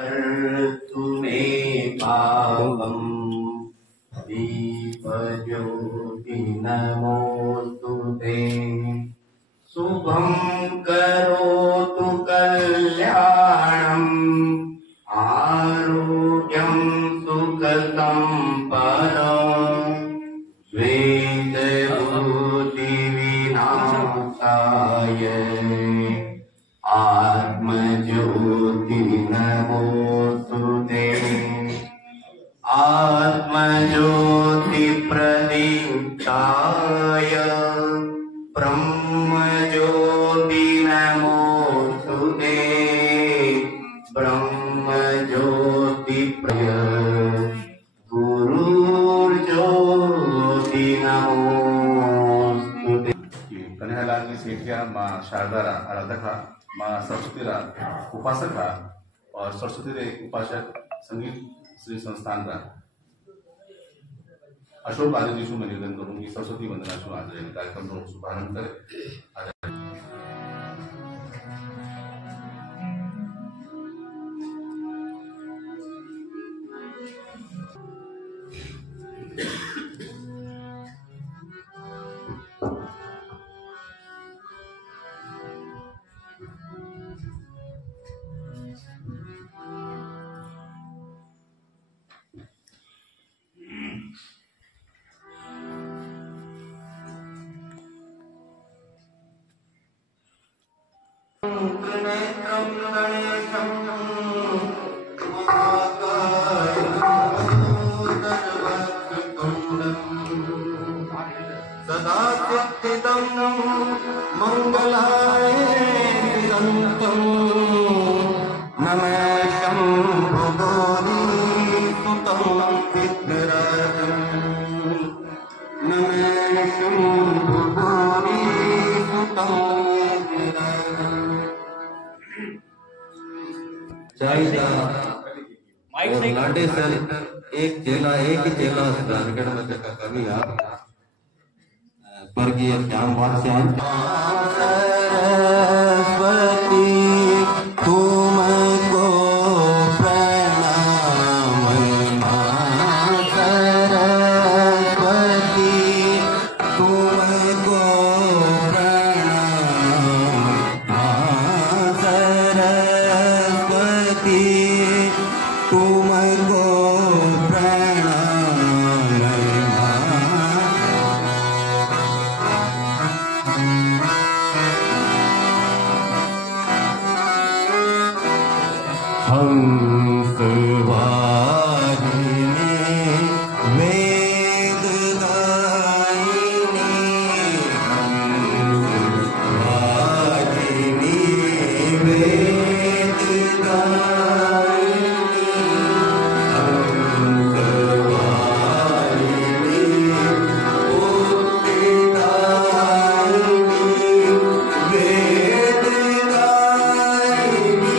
तुम्हें पावम दीपज्योति नमोस्तुते शुभं करोतु कल्याणं आरोग्यं सुखसम्पदं श्वेतभूतिविनाशाय आत्मज्योति नमोस्तुते आत्मज्योति प्रदीप्ताय ब्रह्मज्योति नमोस्तुते ब्रह्मज्योति प्रिय गुरुर्ज्योति नमोस्तुते। कन्हैयालाल की सेठिया माँ शारदा आराधका माँ सरस्वती उपासक और सरस्वती रे उपासक संगीत श्री संस्थान का अशोक आदि जी मैं निवेदन करूंगी सरस्वती वंदना शु आज कार्यक्रम शुभारंभ करे। सदा सिद्धिदं मंगलाय निरंतरं नमः शंभो गौरीसुतं विघ्नराजं नमः शंभो गौरीसुतं विघ्नराजं। चाहिदा और लाडे सर एक चेला एक ही चेला राजगढ़ में का कवि आप स्वर्गीय श्यामवान श्याम सरस्वती तुमको प्रणाम मां सरस्वती तुमको प्रणाम मां सरस्वती तुमको हंसवाहिनी वेद गायिनी हंसवाहिनी वेद गायिनी हंसवाहिनी पुष्टिदायिनी वेद गायिनी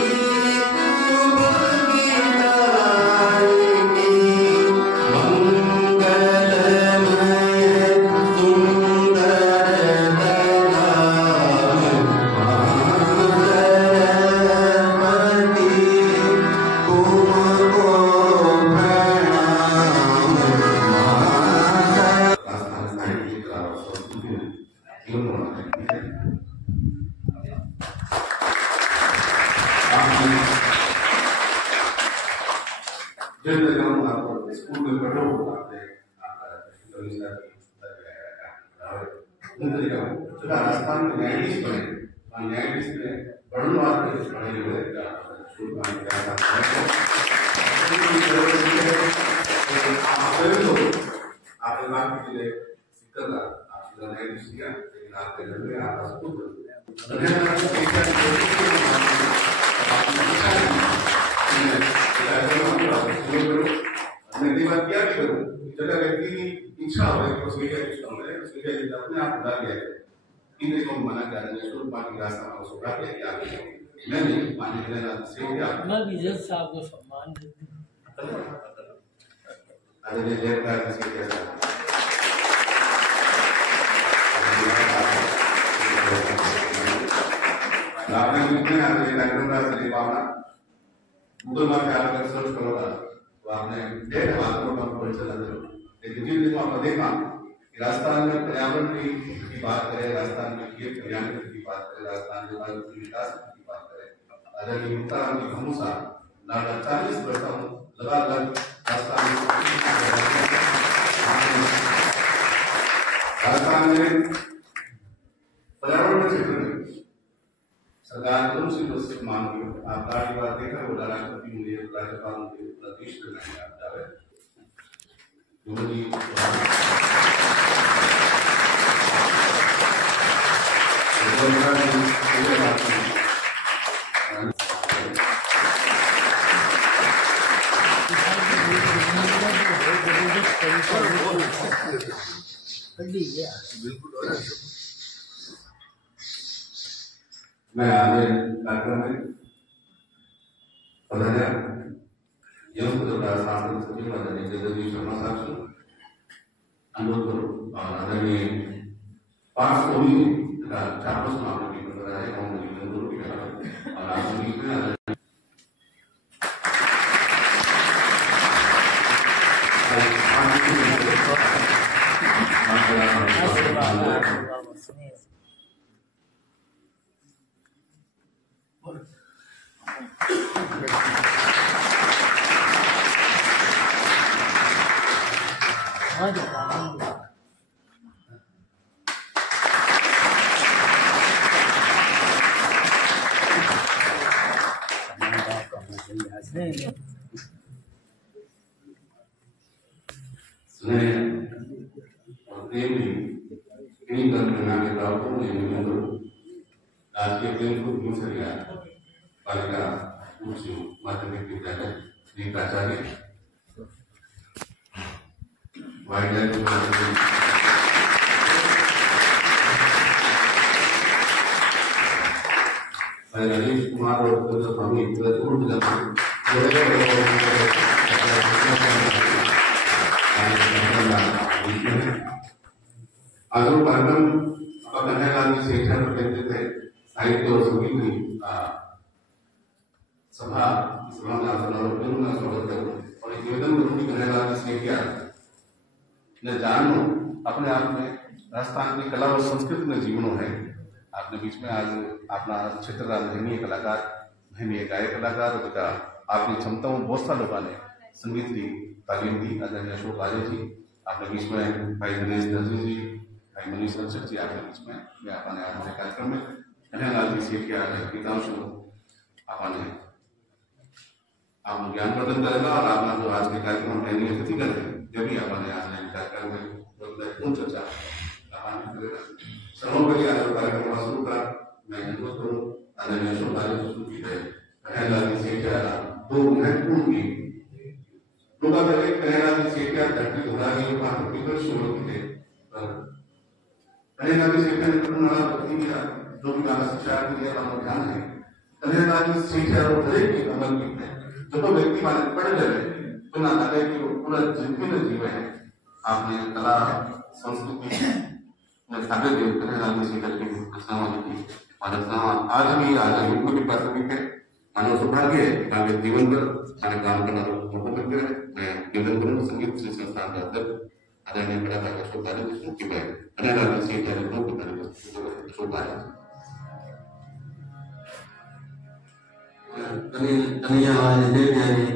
स्कूल में पढ़ो राजस्थान में न्यायाधीश बने न्यायाधीश में बढ़ने वाले पढ़े हुए आपने बात की सिक्कर आप न्यायाधीश किया लेकिन आपके घर में आपका स्कूल बात क्या भी करूँ जगह व्यक्ति की इच्छा हो कि उसके लिए उसके लिए अपने आप उड़ा लिया जाए इन्हें को मना कर रहे हैं शुरू पार्टी रास्ता में उसको उड़ा लिया क्या नहीं मानने के लिए से क्या मैं विजय साहब को सम्मान देती हूँ अरे देर का किसी कैसा आपने कितने आते कार्यक्रम का सही भावना गूगल मैप पे आप अगर सर्च करोगा तो आपने डेढ़ बातों का पता चला था। लेकिन जिन दिनों आपने देखा कि राजस्थान में पर्यावरण की बात करें, राजस्थान में खेत खलिहान की बात करें, राजस्थान के बाद विकास की बात करें, आदरणीय मुक्ताराम जी खमूसा 40 वर्ष लगातार राजस्थान में पर्यावरण क्षेत्र में सरकार कौन सी कोशिश मांगी आप पहली बार देखा वो राष्ट्रपति मुझे राज्यपाल मुझे प्रदेश में आप जा रहे मैं आगे कार्यक्रम में पधारा यम सांस्कृतिक सचिव आदरणीय जगदीश शर्मा साहब से अनुरोध करूँ और आदरणीय पार्थ कोहली का चापस मामले की पता है और आप में राष्ट्रीय प्रेम को दूसरी बालिका उच्च माध्यमिक विद्यालय श्री प्राचार्य वाइल्ड लाइफ रमेश कुमार और स्वामी आगम कार्यक्रम कन्यालाल जी शिक्षा पर केंद्रित है साहित्य और संगीत की सभा में स्वागत करूँ और एक निवेदन करूँ कि कन्यालाल जी शिक्षा ने जानो अपने आप में राजस्थान की कला और संस्कृति में जीवनों है। आपने बीच में आज अपना क्षेत्र का महनीय कलाकार महनीय गायक कलाकार का आपकी क्षमताओं में बहुत सा लोगों ने संगीत की तालीम दी। आदरणीय अशोक आर्य जी आपने बीच में भाई दिनेश दर्जी जी भाई मनीष दर्शक जी आपने बीच में आपने हमारे कार्यक्रम में कन्यालाल जी से किया है गीतांश आपने आप ज्ञान प्रदान करेगा और आपने जो आज के कार्यक्रम में अतिथि करें जब भी आपने आज कार्यक्रम में पूर्ण चर्चा सर्वोपरि आज कार्यक्रम शुरू कर मैं अनुरोध करूँ आदरणीय अशोक आर्य शुरू की है कन्यालाल जी से क्या दो महत्वपूर्ण गीत लोग कन्यालाल जी से क्या धरती घुरा गई वहां पर शुरू की थे कन्यालाल जी से क्या जो भी गाना शिक्षा दिया ध्यान है कन्यालाल जी शिक्षा और हरेक की अमल की है जो तो व्यक्ति माने पढ़ जाए तो ना लगे कि वो पूरा जिंदगी में जीवे है आपने कला संस्कृति में सारे देव कन्यालाल जी शिक्षा की प्रश्नावली की आज भी आज युग की प्राथमिक है मानव सौभाग्य है जीवन पर मैंने काम करना मौका मिलता है। मैं निवेदन करूँ संगीत संस्थान का अध्यक्ष आदरणीय कलाकार अशोक आर्य जी मुख्य भाई कन्यालाल जी शिक्षा अशोक आर्य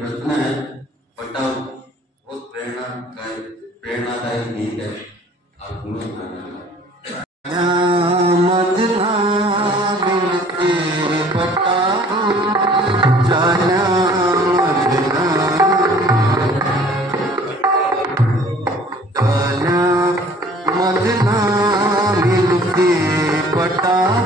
प्रश्न है बटा बहुत प्रेरणादायी गीत है आप सुनो पटाऊ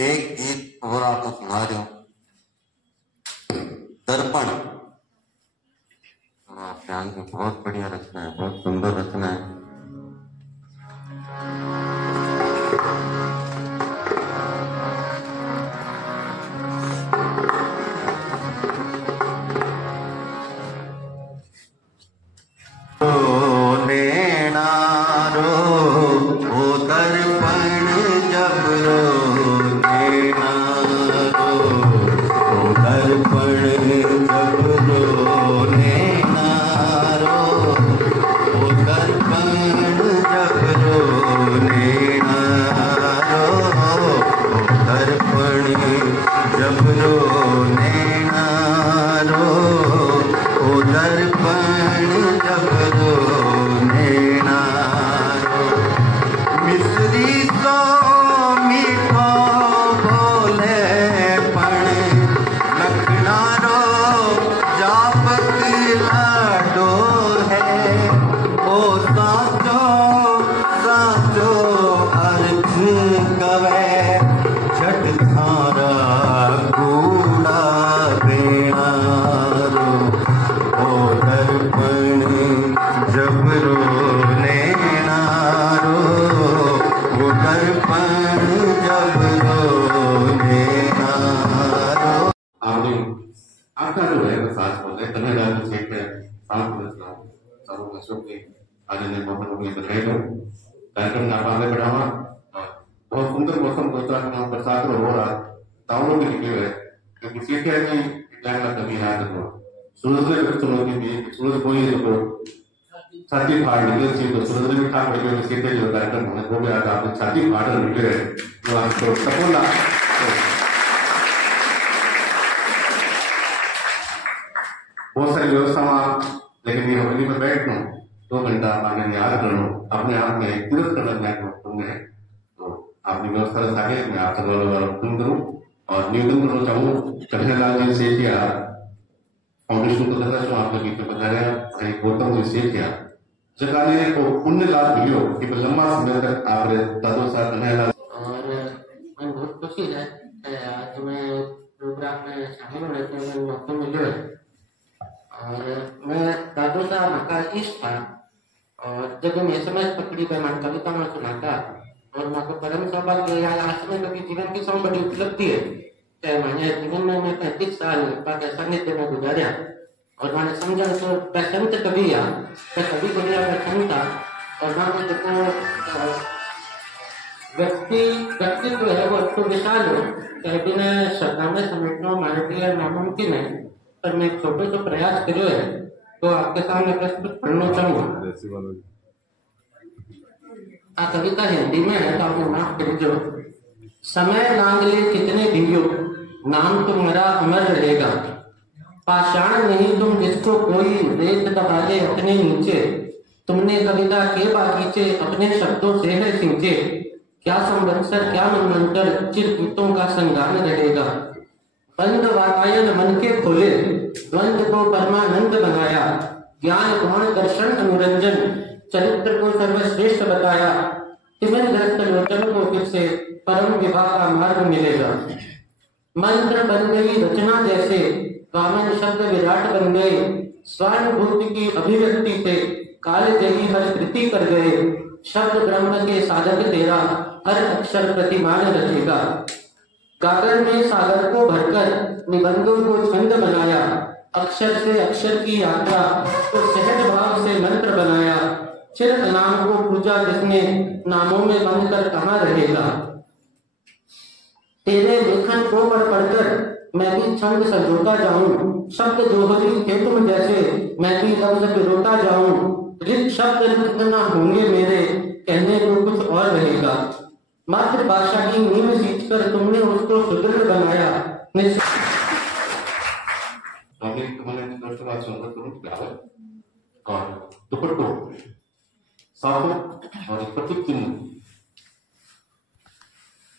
एक गीत और आपको सुना रहा हूँ, दर्पण। आप ध्यान से, बहुत बढ़िया रचना है, बहुत सुंदर रचना है। कार्यक्रम आगे बढ़ावा। बहुत सुंदर मौसम बरसात हो रहा तावड़ों के निकले हुए क्योंकि सीखे नहीं इतना कभी याद रखो सूरज ने व्यक्त होती थी सूरज कोई देखो छाती फाड़ निकले थी तो सूरज ने खा पड़े हुए सीखे जो कार्यक्रम होने को गया था आपने छाती फाड़ निकले जो आपको सपोला बहुत सारी व्यवस्था लेकिन ये होली में बैठना 2 घंटा आपने याद करो अपने आप में तुरंत करना तो आपने व्यवस्था सारे मैं आप सब करूँ और निवेदन करना चाहूँ कृष्णलाल जी से किया फाउंडेशन को लगा जो आपने बीच में बताया गौतम जी से किया जगह ने को पुण्य लाभ मिलो कि लंबा समय तक आपने दादो साहब कन्हैयालाल और मैं बहुत खुशी है आज मैं प्रोग्राम में शामिल होने का मौका मिला है और मैं दादू साहब नकाशीश था और जब मैं SMS पकड़ी पे मैं कविता में सुनाता और मेरे परम सौभाग्य आज में कभी जीवन की सब बड़ी उपलब्धि है मैंने जीवन में मैं 35 साल पाकिस्तान में गुजारा और मैंने समझा तो पैसेंट कभी आ तो कभी कभी पैसेंट था और मैंने देखो व्यक्ति जो है वो तो विशाल हो बिना शब्दों में समेटना हमारे लिए नामुमकिन है पर मैं छोटे से प्रयास करो है तो आपके सामने प्रस्तुत करना चाहूँगा। कविता हिंदी में है तो आपने माफ कर दो। समय लांगले कितने दियो नाम तुम्हारा अमर रहेगा पाषाण नहीं तुम जिसको कोई रेत दबा दे अपने नीचे तुमने कविता के बागीचे अपने शब्दों से है सिंचे क्या संवत्सर क्या मनमंत्र चिरगीतों का संगान रहेगा बंद वातायन मन के खोले द्वंद को परमानंद बनाया ज्ञान गुण दर्शन अनुरंजन चरित्र को सर्वश्रेष्ठ बताया तिमिर ग्रस्त लोचन को फिर से परम विवाह का मार्ग मिलेगा मंत्र बन गई रचना जैसे वामन शब्द विराट बन गए स्वानुभूति की अभिव्यक्ति से काल जयी हर कृति कर गए शब्द ब्रह्म के साधक तेरा हर अक्षर प्रतिमान रचेगा गागर में सागर को भरकर निबंधों को छंद बनाया अक्षर से अक्षर की यात्रा तो सहज भाव से मंत्र बनाया चिर नाम को पूजा जिसने नामों में बंद कर कहाँ रहेगा तेरे लेखन को पढ़कर मैं भी छंद संजोता जाऊं शब्द जोहरी थे तुम जैसे मैं भी लफ्ज पिरोता जाऊं रिक्त शब्द रिक्त न होंगे मेरे कहने को कुछ और रहेगा मातृभाषा की नींव सींचकर तुमने उसको सुदृढ़ बनाया और दुपट्टो साफो और प्रतीक चिन्ह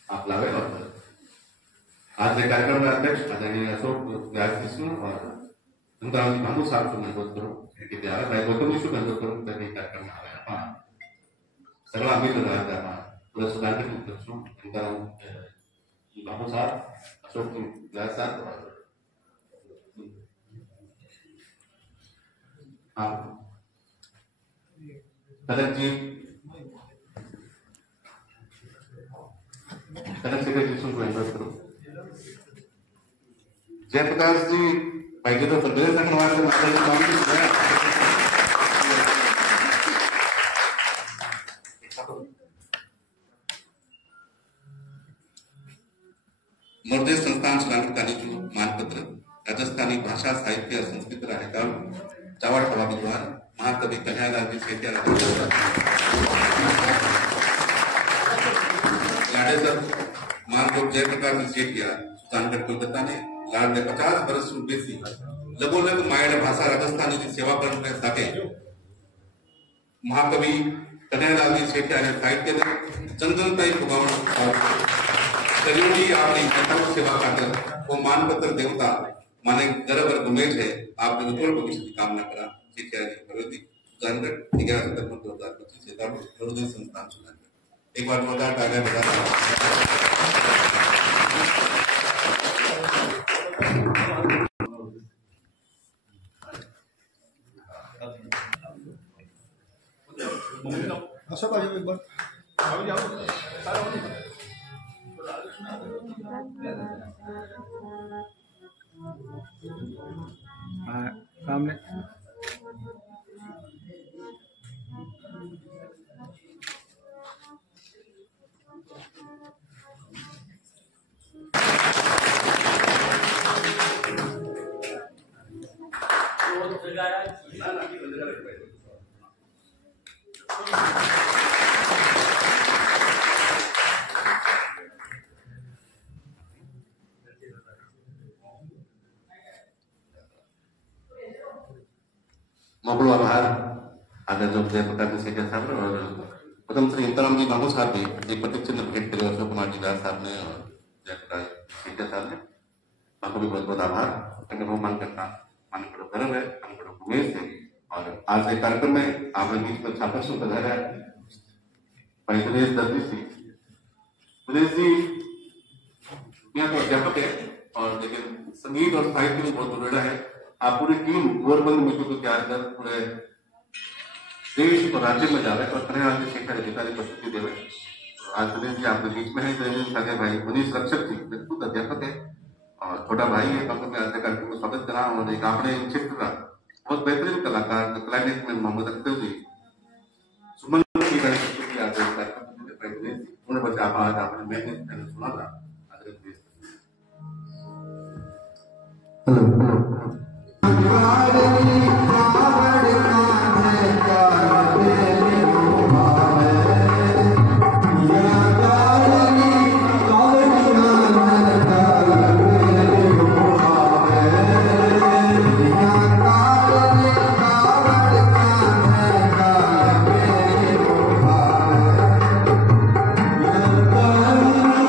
आप लावे और आज के कार्यक्रम में अध्यक्ष आदरणीय अशोक कृष्ण और भानु साहब को अनुरोध करूं कि गौतम जी को अनुरोध करूं कार्यक्रम में आवे सगळा आम्ही पुरस्कार बाबू साहब, अशोक व्यास साहब, हाँ कनक जी, कनक सेक्रेटरी को इन्वाइट करो। जयप्रकाश जी भाई तो प्रदेश संघ मोर्दे संस्थान चलाने जो मानपत्र राजस्थानी भाषा साहित्य और संस्कृत राहेकाल चावड़ हवा विद्वान महाकवि कन्हैयालाल जी सेठिया लाडेसर मानयोग जयप्रकाश जी सेठिया सुल्तानगढ़ कोलकाता ने लाड ने 50 वर्ष बेसी लगोलग मायड़ भाषा राजस्थानी की सेवा करने साथे महाकवि कन्हैयालाल जी सेठिया ने साहित्य ने चंदनताई भुगावण और शरीरी आपने कथाओं सेवा खातर वो मानपत्र देवता माने गर्व गुमेज है आपने उज्जवल भविष्य की कामना करा। सेठिया जी प्रवृत्ति सुल्तानगढ़ 11 सितंबर 2025 से मोर्दे संस्थान सुल्तानगढ़। एक बार जोरदार तालियां बजा। अशोक आ जाओ एक बार, आओ जाओ सामने मोगलो आभार आदर जो जयप्रकाश जी सेठिया साहब और पद्म श्री इंतराम जी बाबू साहब भी एक प्रतीक चिन्ह भेंट करे अशोक कुमार जी दास साहब ने और जयप्रकाश सेठिया साहब ने आपको भी बहुत बहुत आभार। मैं बहुमान करता मान बड़ो गर्व है, मान बड़ो उमेश है और आज के कार्यक्रम में आप बीच में छात्र सुन कर है भाई दिनेश दर्जी सिंह। दिनेश जी यहाँ तो अध्यापक है और लेकिन संगीत और साहित्य में बहुत जुड़ा है। आप पूरी टीम गोरबंद मित्र को तैयार कर पूरे देश और राज्य में जा रहे और कन्हैयालाल जी सेठिया अधिकारी प्रस्तुति दे रहे। आज दिनेश जी आपके बीच में है। दिनेश सागे भाई मनीष रक्षक जी खुद अध्यापक है और छोटा भाई है। में आज कार्यक्रम में स्वागत करा और एक आपने क्षेत्र का बहुत बेहतरीन कलाकार क्लाइनेट में मोहम्मद अख्तर जी सुमन की प्रस्तुति आज कार्यक्रम उन्हें बच्चा आज आपने मैंने सुना था। Thank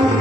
you.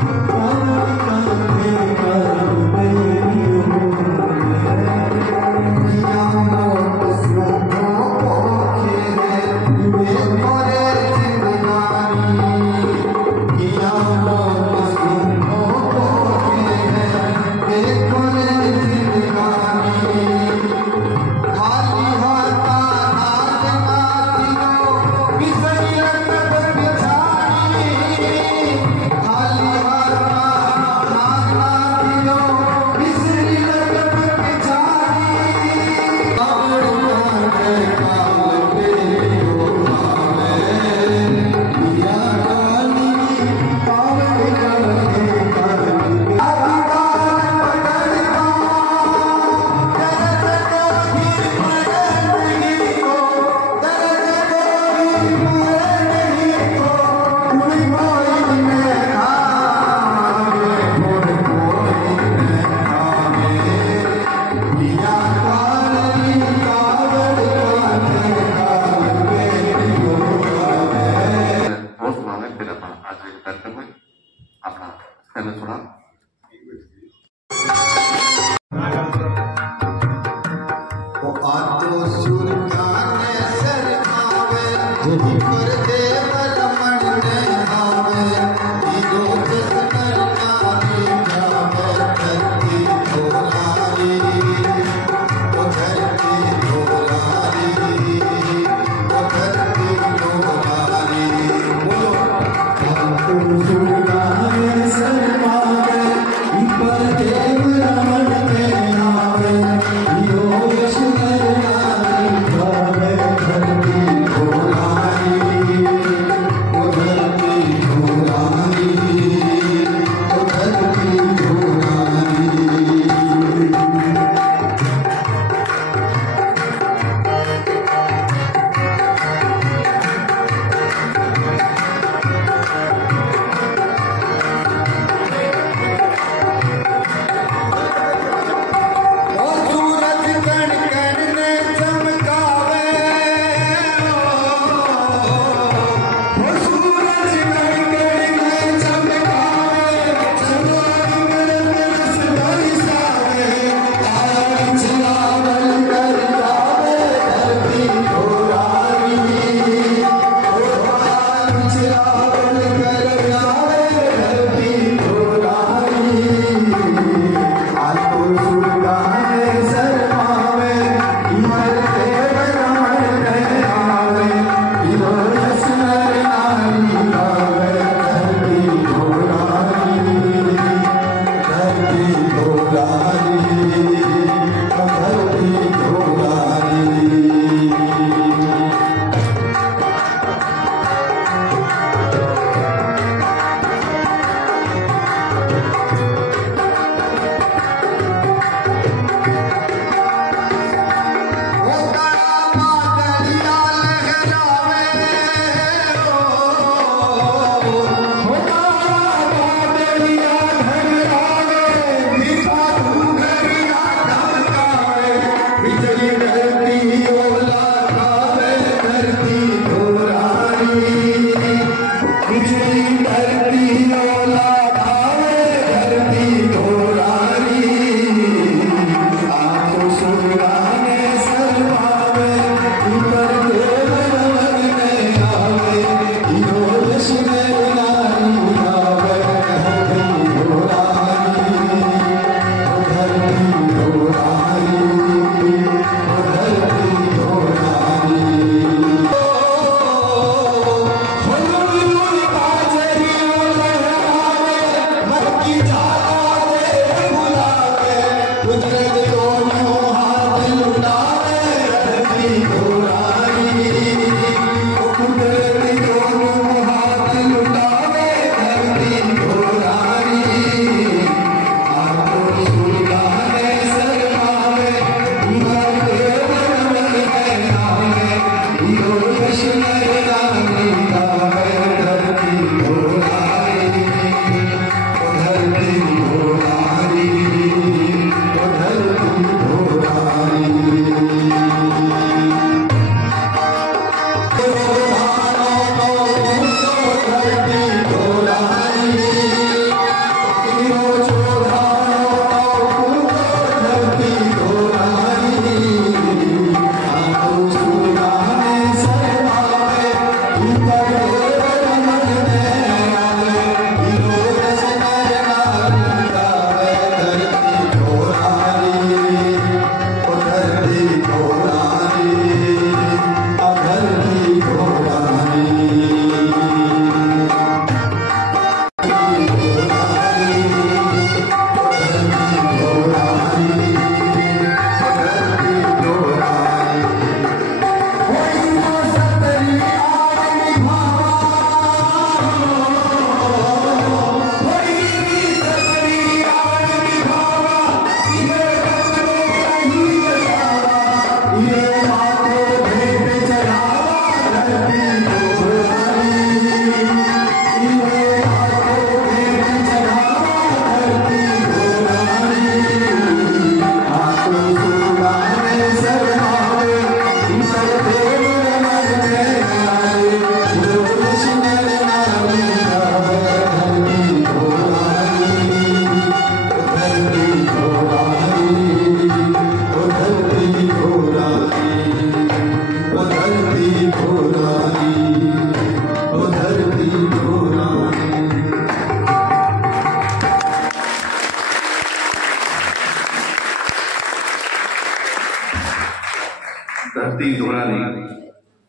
धरती धुळाली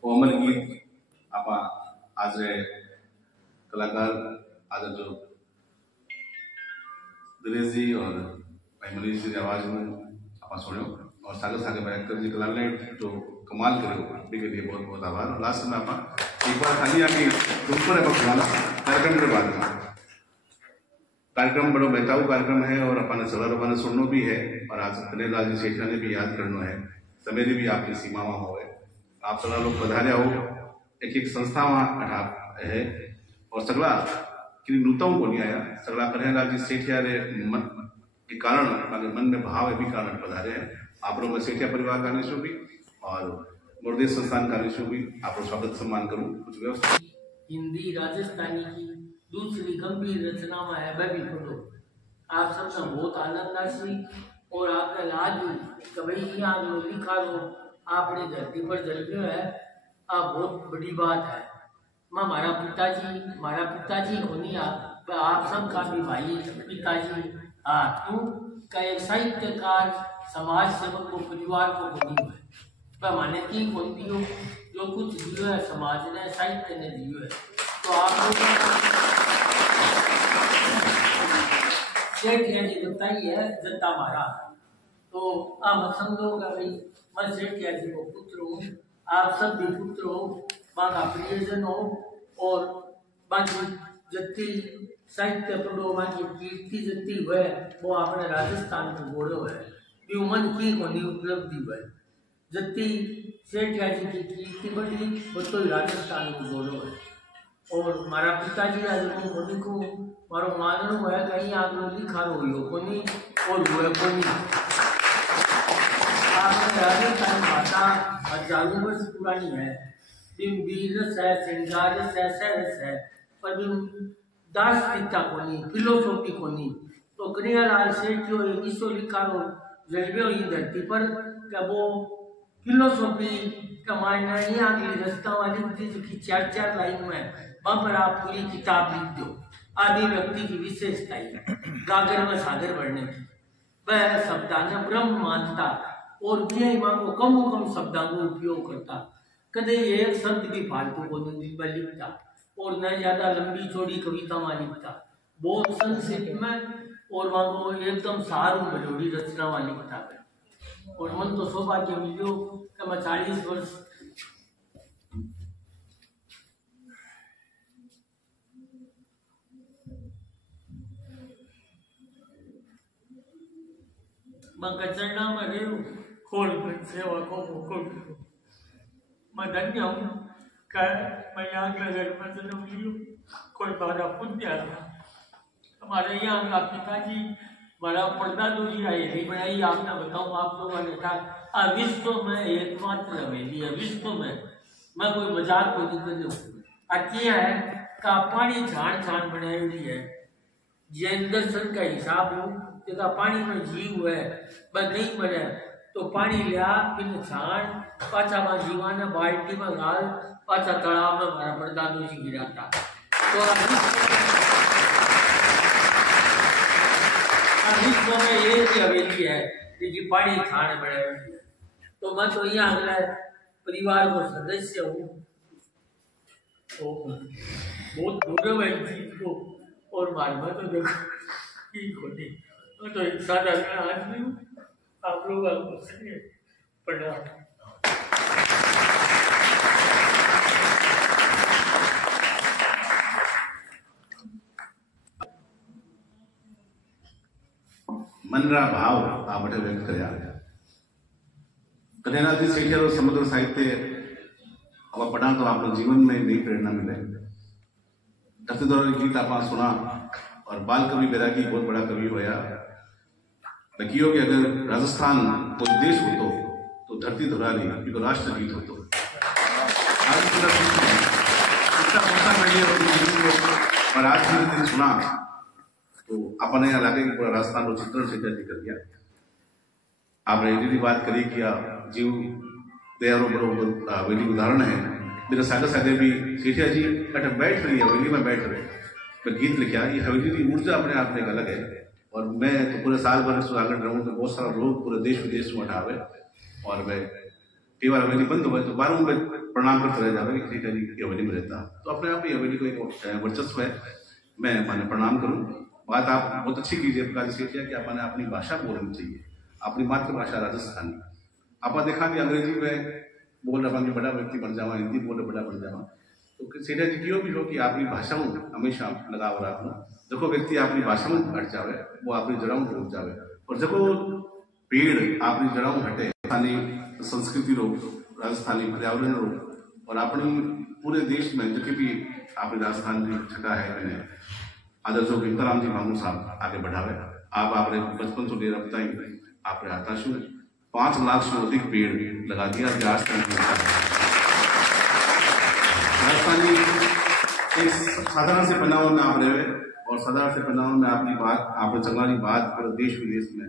कोमल गीत आपण आज कलाकार आदर जो दिनेश जी और भाई मनीष जी की आवाज़ में आप सुनो और सागे सागे बैठकर जी क्लारनेट जो कमाल करो के लिए बहुत बहुत आभार। और लास्ट में आप एक बार खाली आके ऊपर है बखवाना कार्यक्रम के बाद में कार्यक्रम बड़ो बेहताऊ कार्यक्रम है और अपन सड़ा लोगों सुनना भी है और आज कन्हैयालाल जी सेठिया ने भी याद करना है समय भी आपकी सीमा में हो आप सड़ा लोग पधारिया हो एक एक संस्था में है और सगला कि नूतन को नहीं आया सगला कन्हैयालाल जी सेठिया रे मन के कारण मन में भाव है भी कारण पधारे हैं आप लोग सेठिया परिवार का निशो भी और मुर्दे संस्थान का निशो भी आप लोग स्वागत सम्मान करूं कुछ व्यवस्था हिंदी राजस्थानी की दूसरी गंभीर रचना में है वह भी पढ़ो। आप सबका बहुत आनंद आसी और आपने लाज कभी यहाँ जो लिखा हो आपने धरती पर जल गया है आप बहुत बड़ी बात है। मैं हमारा पिताजी को नहीं आप सबका भी भाई पिताजी क्यों का एक साहित्यकार समाज सेवक को परिवार को नहीं है पर माने की कौन दियो जो कुछ दियो है समाज ने साहित्य ने दियो है तो आप लोग सेठ यानी बताई है जनता मारा तो आप समझो का भाई मैं सेठ यानी को पुत्र हूँ आप सब भी पुत्र हो बाका प्रियजन हो और बाकी जत्ती साहित्य पढ़ो बाकी कीर्ति जत्ती हुए वो अपने राजस्थान को गोड़ो है भी मन की होनी उपलब्धि हुए जत्ती सेठ यानी की कीर्ति बढ़ी वो तो राजस्थान को गोड़ो है। और हमारा पिताजी आज कोनी को मारो माननो है कहीं आप लोग लिखा हो कोनी और हुए कोनी आपने राजस्थान भाषा हजारों वर्ष पुरानी है वीरस है श्रृंगारस है सरस है पर दार्शनिकता कोनी फिलोसॉफी कोनी तो कन्हैयालाल सेठ जो एक इसो लिखा हो जलवे ही धरती पर क्या वो फिलोसॉफी का मायना यहाँ की रास्ता वाली की 4-4 लाइन में वहां पर आप पूरी किताब लिख दो आदि व्यक्ति की विशेषता है गागर में सागर बढ़ने की वह शब्दान ब्रह्म मानता और भी को कम शब्दों को उपयोग करता कदे एक शब्द भी फालतू को नहीं लिखता और न ज्यादा लंबी चौड़ी कविता में लिखता बहुत संक्षिप्त में और वहां को एकदम सारू बजोड़ी रचना वाली किताब है और मन तो सौभाग्य मिलो कि मैं 40 वर्ष मैं कचरना में रहूं खोल कर सेवा को मौको मिलो मैं धन्य हूँ मैं यहाँ के घर में जन्म लियो कोई बड़ा पुण्य हमारे यहाँ का पिताजी बड़ा परदादू जी हवेली बनाई आपने बताऊँ आप लोगों ने कहा विश्व में एकमात्र हवेली है विश्व में मैं कोई मजाक को नहीं कर रहा अतिया है का पानी छान बनाई है जैन दर्शन का हिसाब हो तो पानी में जीव है बस नहीं मरे तो पानी लिया फिर छान पाचा में जीवाना बाल्टी में गाल पाचा तालाब में हमारा परदादू जी गिराता तो विश्व में एक ही हवेली है कि पानी छान बड़े तो मैं तो यहाँ अगला परिवार को सदस्य हूँ तो बहुत गौरव है इस चीज को और मालूम तो देखो ठीक होती मैं तो एक साधारण आदमी हूँ आप लोग आपको पढ़ा मन रा भाव आप बटे व्यक्त करया कन्हैयालाल जी सेठिया और समग्र साहित्य अब पढ़ा तो आप जीवन में नई प्रेरणा मिले धरती दौर गीत आप सुना और बाल कवि बैरागी बहुत बड़ा कवि होया लकीयो कि अगर राजस्थान कोई देश होतो तो धरती धुराली क्योंकि राष्ट्र गीत होतो और आज दिन सुना तो अपने यहाँ लगे कि पूरा राजस्थान को चित्रण से कर दिया आपने यदि बात करी कि जीव दयारो बड़ो हवेली उदाहरण है मेरे सागे सागे भी सेठिया जी अट बैठ रही है हवेली में बैठ रहे मैं गीत लिखा ये हवेली की ऊर्जा अपने आप में एक अलग है और मैं तो पूरे साल भर सुहागन रहूँ तो बहुत सारा लोग पूरे देश विदेश में उठावे और मैं कई बार हवेली बंद हुआ तो बारों में प्रणाम करते रह जावे कि सेठिया जी की हवेली में रहता तो अपने आप ही हवेली को एक वर्चस्व है मैं माने प्रणाम करूं। बात आप बहुत अच्छी कीजिए प्रकाश सेठिया कि आपने अपनी भाषा बोलनी चाहिए, अपनी मातृभाषा राजस्थानी। आप देखा कि अंग्रेजी में बोल रहा बड़ा व्यक्ति बन जावा, हिंदी बोल बड़ा बन जावा, तो सेठिया जी क्यों भी हो कि अपनी भाषा में हमेशा लगाव रखना। देखो व्यक्ति अपनी भाषा में हट जावे वो अपनी जड़ों में रुक जावे, और देखो पेड़ अपनी जड़ों में हटे राजस्थानी संस्कृति रो, राजस्थानी पर्यावरण रो, और अपनी पूरे देश में जो भी अपनी राजस्थान की छटा है मैंने आदर जो गीताराम जी मामू साहब आगे बढ़ावे। आप आपने बचपन से ले रखता ही आपने हताशु 5 लाख से अधिक पेड़ लगा दिया। राजस्थानी एक साधारण से बनाव में आप रहे और साधारण से बनाव में आपकी बात आप चंगारी बात पूरे देश विदेश में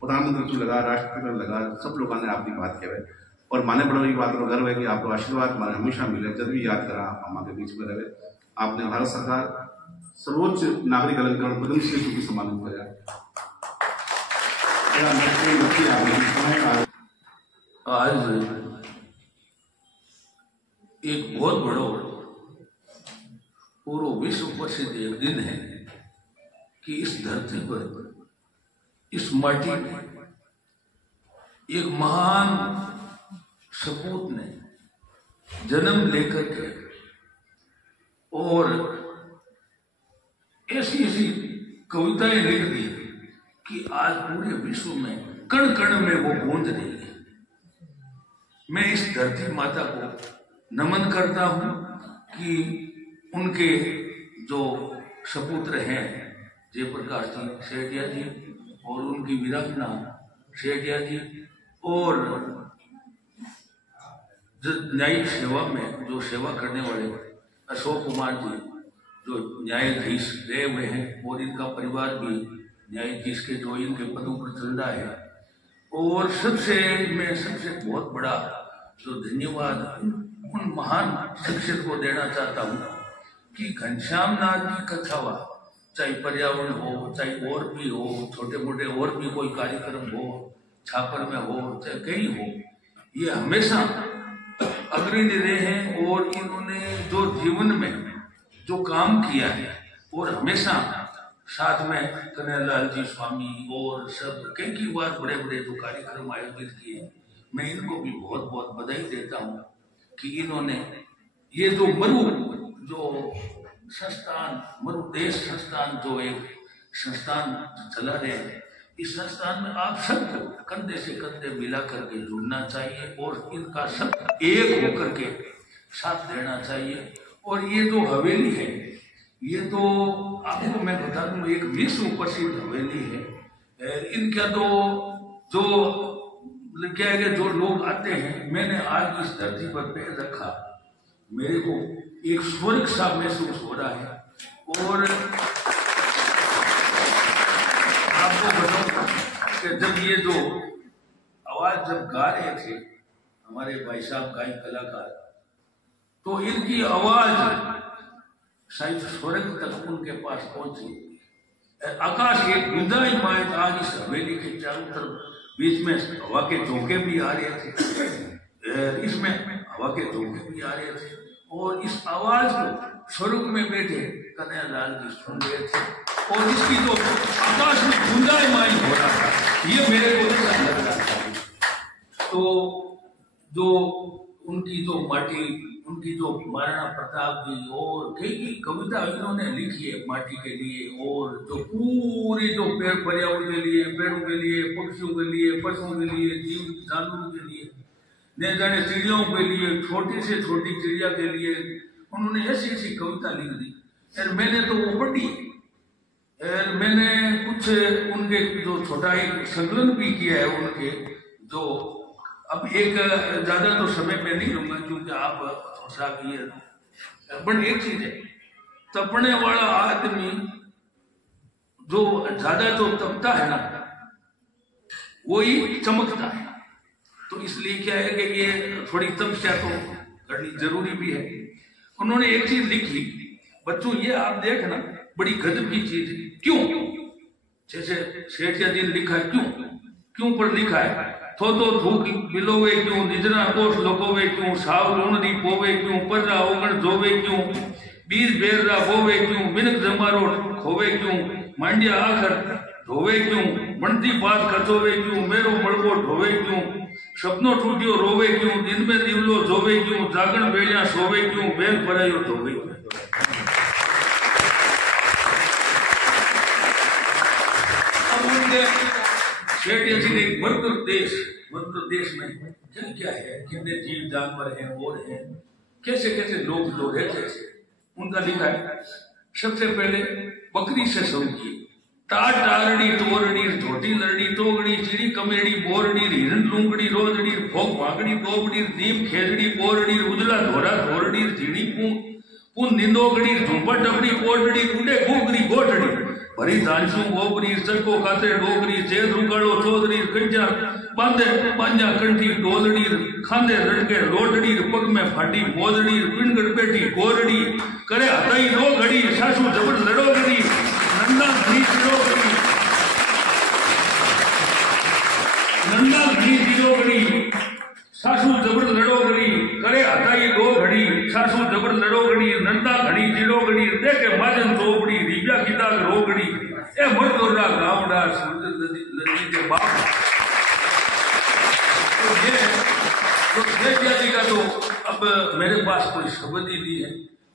प्रधानमंत्री लगा, राष्ट्रपति लगा, सब लोगों ने आपकी बात कहे। और माने बड़ा ये बात का गर्व है कि आपको आशीर्वाद हमारे हमेशा मिले, जब भी याद करा आप हमारे बीच में रहे। आपने भारत सरकार सर्वोच्च नागरिक अलंकरण पद्मश्री को सम्मानित किया। आज एक बहुत बड़ो पूरा विश्व प्रसिद्ध एक दिन है कि इस धरती पर, इस माटी में एक महान सपूत ने जन्म लेकर के और ऐसी ऐसी कविताएं लिख दी कि आज पूरे विश्व में कण कण में वो गूंज रही है। मैं इस धरती माता को नमन करता हूं कि उनके जो सपुत्र हैं जयप्रकाश जी सेठिया जी और उनकी वीरांगना सेठिया जी, और न्यायिक सेवा में जो सेवा करने वाले अशोक कुमार जी जो न्यायाधीश रहे हुए हैं, और इनका परिवार भी न्यायाधीश के जो इनके पदों पर चल रहा है। और सबसे बहुत बड़ा जो धन्यवाद उन महान शिक्षक को देना चाहता हूँ कि घनश्याम नाथ की कथावा, चाहे पर्यावरण हो, चाहे और भी हो, छोटे मोटे और भी कोई कार्यक्रम हो, छापर में हो, चाहे कहीं हो, ये हमेशा अग्रणी रहे हैं। और इन्होंने जो जीवन में जो काम किया है और हमेशा साथ में कन्हैयालाल जी स्वामी और सब कई बार बड़े बड़े जो कार्यक्रम आयोजित किए, मैं इनको भी बहुत बहुत बधाई देता हूँ कि इन्होंने ये जो मरुदेश संस्थान जो एक संस्थान चला रहे हैं, इस संस्थान में आप सबको कंधे से कंधे मिला करके जुड़ना चाहिए और इनका सब एक होकर के साथ देना चाहिए। और ये जो हवेली है, ये तो आपको मैं बता दूं एक विश्व प्रसिद्ध हवेली है। इनका तो जो क्या है कि जो लोग आते हैं, मैंने आज इस धरती पर पैर रखा, मेरे को एक स्वर्ग सा महसूस हो रहा है। और आपको बताऊं कि जब ये जो आवाज जब गा रहे थे हमारे भाई साहब गायक कलाकार, तो इनकी आवाज शायद स्वर्ग तक उनके पास पहुंची। आकाश एक विदाई माए आज इस हवेली के चारों तरफ बीच में हवा के झोंके भी आ रहे थे, इसमें हवा के झोंके भी आ रहे थे, और इस आवाज को स्वर्ग में बैठे कन्हैयालाल जी सुन रहे थे, और इसकी जो आकाश में गुंजायमान हो रहा था, ये मेरे को अच्छा लग रहा था। तो जो उनकी जो माटी, उनकी जो महाराणा प्रताप जी और कई कविता इन्होंने लिखी है माटी के लिए, और जो पूरी जो पेड़ पर्यावरण के लिए, पेड़ों के लिए, पक्षियों के लिए, पशुओं के लिए, जीव जानवरों के लिए, न जाने चिड़ियों के लिए, छोटी से छोटी चिड़िया के लिए उन्होंने ऐसी ऐसी कविता लिख दी। और मैंने तो वो पढ़ी, और मैंने कुछ उनके जो छोटा एक संकलन भी किया है उनके, जो अब एक ज्यादा तो समय में नहीं लूंगा क्योंकि आप साहब ये बट एक चीज है, तपने वाला आदमी जो ज्यादा जो तपता है ना वही चमकता है। तो इसलिए क्या है कि ये थोड़ी तपस्या तो करनी जरूरी भी है। उन्होंने एक चीज लिखी, बच्चों ये आप देखना बड़ी गजब की चीज है। क्यों, जैसे सेठिया जी ने लिखा है, क्यों पर लिखा है, थो धूक बिलोवे क्यों, निजना कोष लोकोवे क्यों, साव लूण दी पोवे क्यों, पर्रा ओगण जोवे क्यों, बीज बेररा बोवे क्यों, मिनक जमारो खोवे क्यों, मांडिया आखर धोवे क्यों, बनती बात खचोवे क्यों, मेरो मड़को ढोवे क्यों, सपनों टूटियो रोवे क्यों, दिन में दिवलो जोवे क्यों, जागण बेलिया सोवे क्यों, बेल भरायो धोवे क्यों। शेठिया जी ने मध्य देश में क्या क्या है, कितने जीव जानवर हैं और हैं, कैसे कैसे लोग जो रहते थे उनका लिखा है। सबसे पहले बकरी से शुरू की, टाट टारड़ी तोरड़ी धोटी लड़ड़ी तोगड़ी चिड़ी कमेड़ी बोरड़ी हिरण लूंगड़ी रोजड़ी भोग भागड़ी दोबड़ी दीप खेजड़ी बोरड़ी उजला धोरा धोरड़ी झीड़ी पुन निंदोगड़ी झुंपा डबड़ी कोटड़ी कुडे गोगरी गोटड़ी भरी धानसू गोबरी चरको खाते डोगरी जेल रुगाड़ो चौधरी गंजा बांधे पांजा कंठी डोलड़ी खांदे रटके लोटड़ी पग में फाटी मोदड़ी पिंगड़ पेटी गोरड़ी करे हताई लो घड़ी सासू जबर लड़ो घड़ी नंदा घड़ी चिड़ो घड़ी नंदा घड़ी चिड़ो घड़ी सासू जबर लड़ो घड़ी करे हताई लो घड़ी सासू जबर लड़ो घड़ी नंदा घड़ी चिड़ो घड़ी देखे माजन चोपड़ी रिजा किता रोगड़ी ए मर्दोरा गावड़ा सूरज नदी के बाप। तो ये का तो अब मेरे पास कोई शब्द ही नहीं है,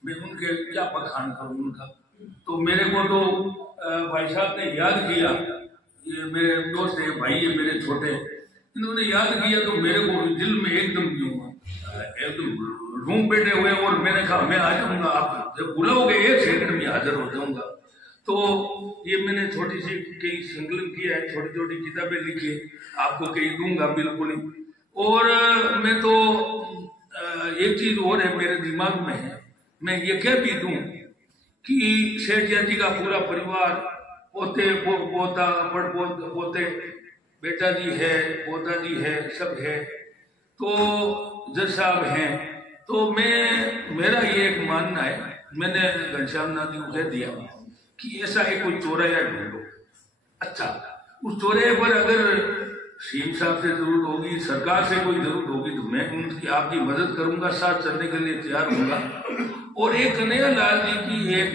मैं उनके क्या बखान करूं उनका। तो मेरे को तो भाई साहब ने याद किया, ये मेरे दोस्त है भाई है मेरे छोटे, इन्होंने याद किया तो मेरे को दिल में एकदम एकदम रूम बैठे हुए और मैंने कहा मैं आ जाऊंगा, आप जब बुलाओगे 1 सेकंड में हाजिर हो जाऊंगा। तो ये मैंने छोटी सी कई संकलन किया है, छोटी छोटी किताबें लिखी है, आपको कहीं दूंगा बिल्कुल ही। और मैं तो एक चीज और है मेरे दिमाग में है, मैं ये कह भी दूं कि शेठिया जी का पूरा परिवार पोते पोता पोते बेटा जी है, पोता जी है, सब है, तो जज साहब हैं। तो मेरा ये एक मानना है, मैंने घनश्याम नाथ जी को कह दिया कि ऐसा एक कोई चौराहा ढूंढो। अच्छा, उस चौराहे पर अगर सीएम साहब से जरूरत होगी, सरकार से कोई जरूरत होगी तो मैं उनकी आपकी मदद करूंगा, साथ चलने के लिए तैयार होऊंगा। और एक कन्हैया लाल जी की एक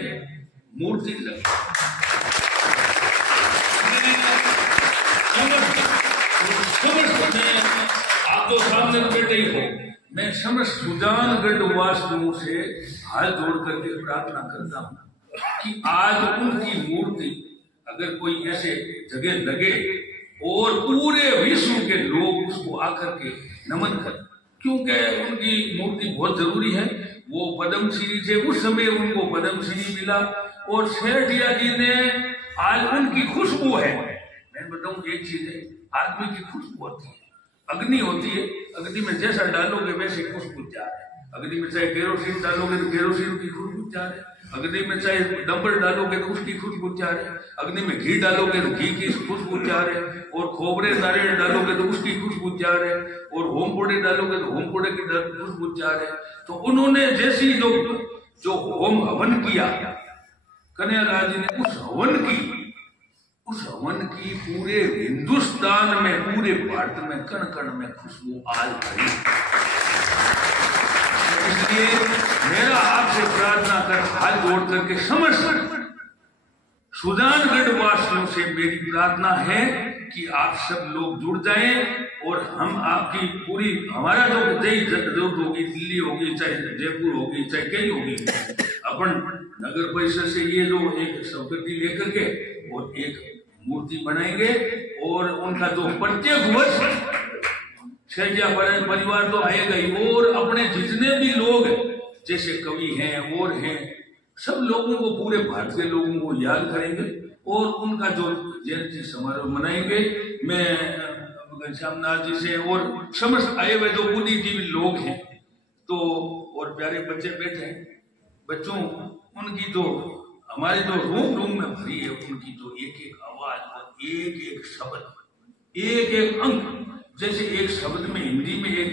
मूर्ति लगी, आप तो सामने बैठे ही हो, मैं समस्त सुजानगढ़ वासियों से हाथ जोड़ करके प्रार्थना करता हूँ कि आज उनकी मूर्ति अगर कोई ऐसे जगह लगे और पूरे विश्व के लोग उसको आकर के नमन करें, क्योंकि उनकी मूर्ति बहुत जरूरी है। वो पद्मश्री थे, उस समय उनको पद्मश्री मिला, और शेठिया जी ने आज उनकी खुशबू है। मैं बताऊं एक चीज है, आदमी की खुशबू होती है, अग्नि होती है, अग्नि में जैसा डालोगे वैसे खुशबू जा रहा है। अग्नि में चाहे केरोसिन डालोगे तो केरोसिन की खुशबू जा रही है, अग्नि में चाहे डंबर डालोगे तो उसकी खुशबू जा रही है, अग्नि में घी डालोगे तो घी की खुशबू जा रही है, और खोबरे नारियल डालोगे तो उसकी खुशबू जा रही है, और होमपुड़े डालोगे तो होमपुड़े की खुशबू जा रही है। तो उन्होंने जैसी जो होम हवन किया कन्हैया लाल जी ने, उस हवन की पूरे हिंदुस्तान में, पूरे भारत में कण कण में खुशबू आज भरी। इसलिए मेरा आपसे प्रार्थना कर हाथ जोड़ करके समस्त सुजानगढ़ वासियों से मेरी प्रार्थना है कि आप सब लोग जुड़ जाएं, और हम आपकी पूरी, हमारा जो जरूरत होगी, दिल्ली होगी, चाहे जयपुर होगी, चाहे कहीं होगी, अपन नगर परिषद से ये जो एक स्वीकृति लेकर के और एक मूर्ति बनाएंगे, और उनका जो प्रत्येक वर्ष शेठिया परिवार तो आएगा ही, और अपने जितने भी लोग जैसे कवि हैं और हैं, सब लोगों को, पूरे भारत के लोगों को याद करेंगे और उनका जो जयंती समारोह मनाएंगे। मैं घनश्याम नाथ जी से और समस्त आए हुए जो बुद्धिजीवी लोग हैं, तो और प्यारे बच्चे बैठे हैं, बच्चों उनकी जो हमारे जो रूम में भरी है, उनकी जो एक एक आवाज और एक एक शब्द, एक एक अंक, जैसे एक शब्द में हिंदी में एक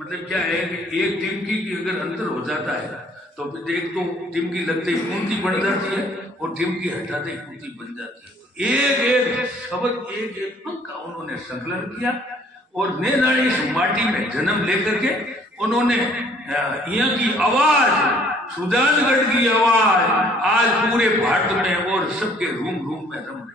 मतलब क्या है कि एक टिमकी की अगर अंतर हो जाता है तो फिर एक तो टिमकी लगते ही पूंती बन जाती है, और टिमकी हटाते ही पूंती बन जाती है। तो एक एक शब्द, एक एक अंक का उन्होंने संकलन किया, और नेदानी इस माटी में जन्म लेकर के उन्होंने यहाँ की आवाज सुजानगढ़ की आवाज आज पूरे भारत में और सबके रूम रूम में रम रही।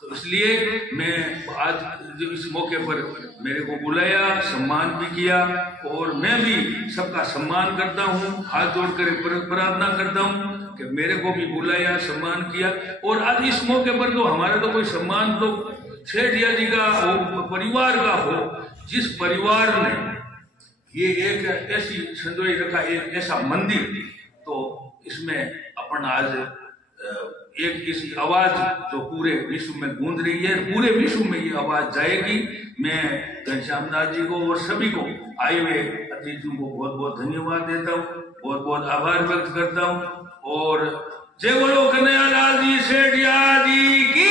तो इसलिए मैं आज जो इस मौके पर मेरे को बुलाया, सम्मान भी किया, और मैं भी सबका सम्मान करता हूँ, हाथ जोड़कर प्रार्थना करता हूँ कि मेरे को भी बुलाया, सम्मान किया। और आज इस मौके पर तो हमारा तो कोई सम्मान तो सेठिया जी का हो, परिवार का हो, जिस परिवार ने ये एक ऐसी संजोई रखा, एक ऐसा मंदिर, तो इसमें अपन आज एक इसी आवाज जो पूरे विश्व में गूंज रही है, पूरे विश्व में ये आवाज जाएगी। मैं घनश्याम दास जी को और सभी को, आए हुए अतिथियों को बहुत बहुत धन्यवाद देता हूँ, बहुत बहुत आभार व्यक्त करता हूँ। और जय बोलो कन्हैयालाल जी सेठिया जी की।